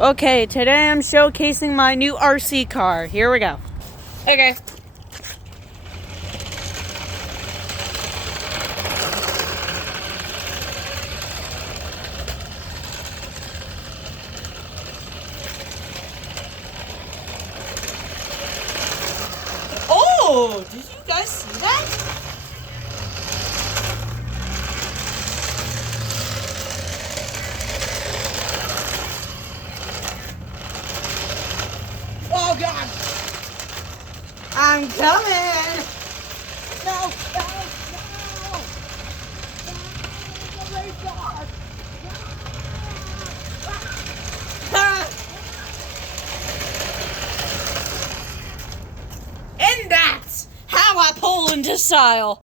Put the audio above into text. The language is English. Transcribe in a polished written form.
Okay, today I'm showcasing my new RC car. Here we go. Okay. Oh, did you guys see that? Oh God! I'm coming! No! No! No! No! Race car! Ah! And that's how I pull into style.